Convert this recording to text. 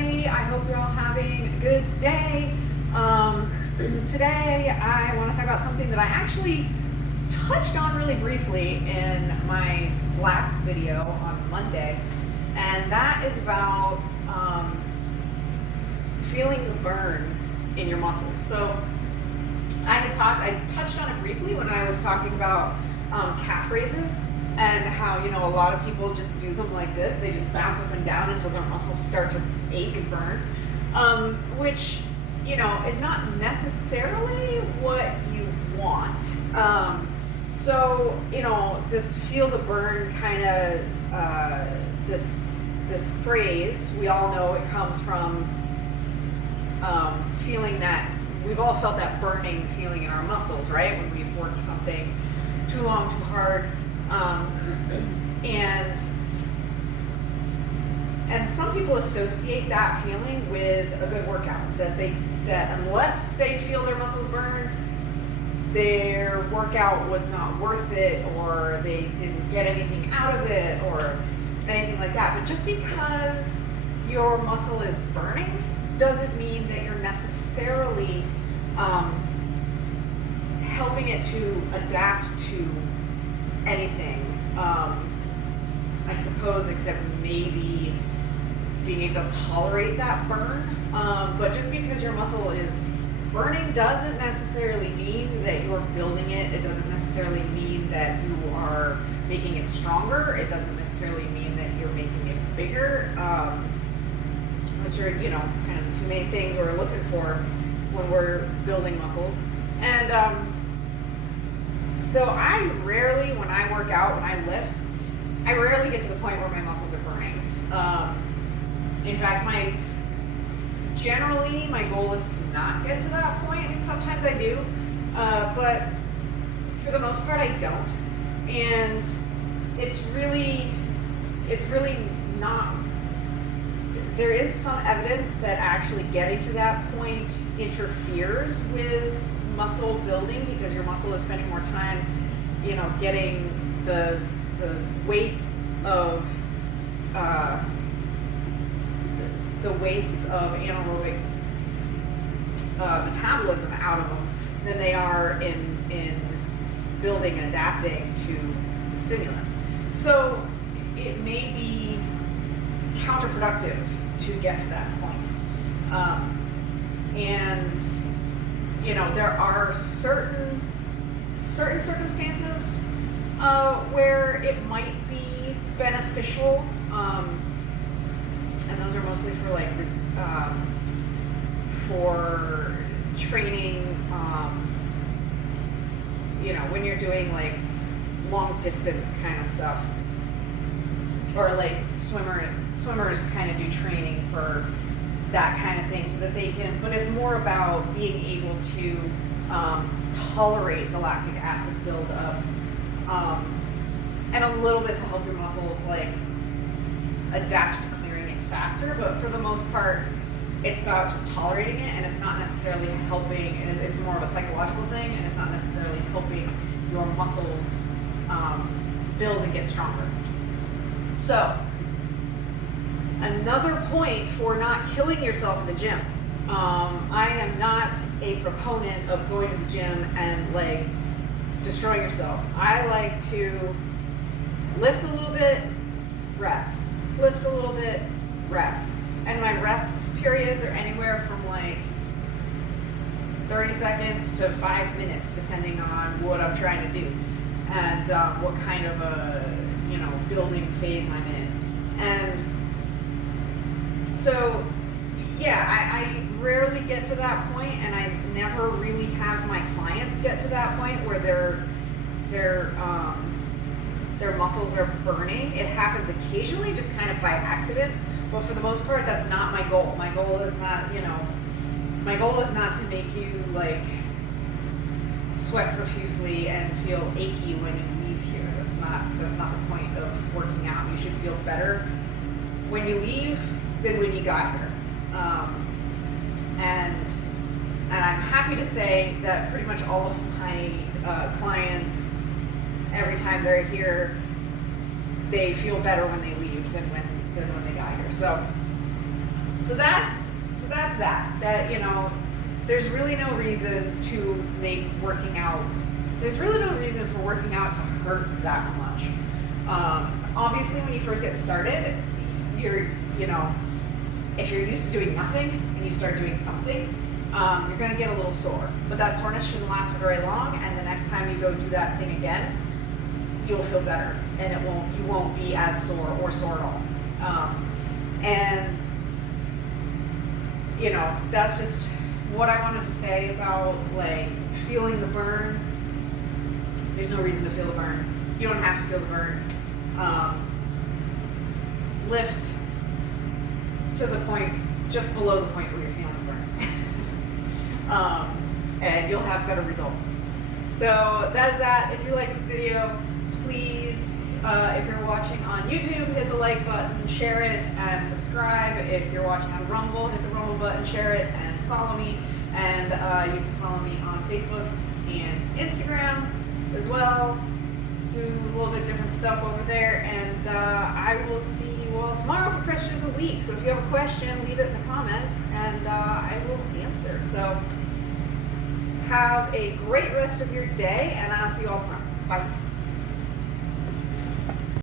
everybody. I hope you're all having a good day. Today I want to talk about something that I actually touched on really briefly in my last video on Monday, and that is about feeling the burn in your muscles. So I touched on it briefly when I was talking about calf raises, and how, a lot of people just do them like this. They just bounce up and down until their muscles start to ache and burn, which, is not necessarily what you want. So, this feel the burn kind of, this phrase, we all know it comes from feeling that, we've all felt that burning feeling in our muscles, right? When we've worked something too long, too hard. And some people associate that feeling with a good workout, that unless they feel their muscles burn, their workout was not worth it, or they didn't get anything out of it, or anything like that. But just because your muscle is burning doesn't mean that you're necessarily helping it to adapt to anything, I suppose, except maybe being able to tolerate that burn. But just because your muscle is burning doesn't necessarily mean that you're building it. It doesn't necessarily mean that you are making it stronger. It doesn't necessarily mean that you're making it bigger, which are, kind of the two main things we're looking for when we're building muscles. And so I rarely, when I work out, when I lift, I rarely get to the point where my muscles are burning. In fact, generally my goal is to not get to that point. I mean, sometimes I do, but for the most part I don't. And it's really not, there is some evidence that actually getting to that point interferes with muscle building, because your muscle is spending more time, getting the wastes of anaerobic metabolism out of them than they are in building and adapting to the stimulus. So it may be counterproductive to get to that point. And there are certain circumstances where it might be beneficial, and those are mostly for for training, when you're doing long distance kind of stuff, or swimmers kind of do training for that kind of thing, so that they can, but it's more about being able to tolerate the lactic acid buildup, and a little bit to help your muscles adapt to clearing it faster. But for the most part, it's about just tolerating it, and it's not necessarily helping, and it's more of a psychological thing, and it's not necessarily helping your muscles build and get stronger. So, another point for not killing yourself in the gym. I am not a proponent of going to the gym and destroying yourself. I like to lift a little bit, rest. Lift a little bit, rest. And my rest periods are anywhere from 30 seconds to 5 minutes, depending on what I'm trying to do and what kind of a building phase I'm in. And so, I rarely get to that point, and I never really have my clients get to that point where their muscles are burning. It happens occasionally, just kind of by accident, but for the most part, that's not my goal. My goal is not, to make you sweat profusely and feel achy when you leave here. That's not the point of working out. You should feel better when you leave than when you got here. And I'm happy to say that pretty much all of my clients, every time they're here, they feel better when they leave than when they got here. So So that's that. That, you know, there's really no reason to make working out. There's really no reason for working out to hurt that much. Obviously, when you first get started, you know, if you're used to doing nothing and you start doing something, you're going to get a little sore. But that soreness shouldn't last for very long, and the next time you go do that thing again, you'll feel better, and you won't be as sore or sore at all. And you know, that's just what I wanted to say about like feeling the burn. There's no reason to feel the burn. You don't have to feel the burn. Lift to the point just below the point where you're feeling the burn. And you'll have better results. So that is that. If you like this video, please, if you're watching on YouTube, hit the like button, share it, and subscribe. If you're watching on Rumble, hit the Rumble button, share it, and follow me. And you can follow me on Facebook and Instagram as well. Do a little bit different stuff over there. And I will see you all tomorrow for Question of the Week. So if you have a question, leave it in the comments, and I will answer. So have a great rest of your day, and I'll see you all tomorrow. Bye.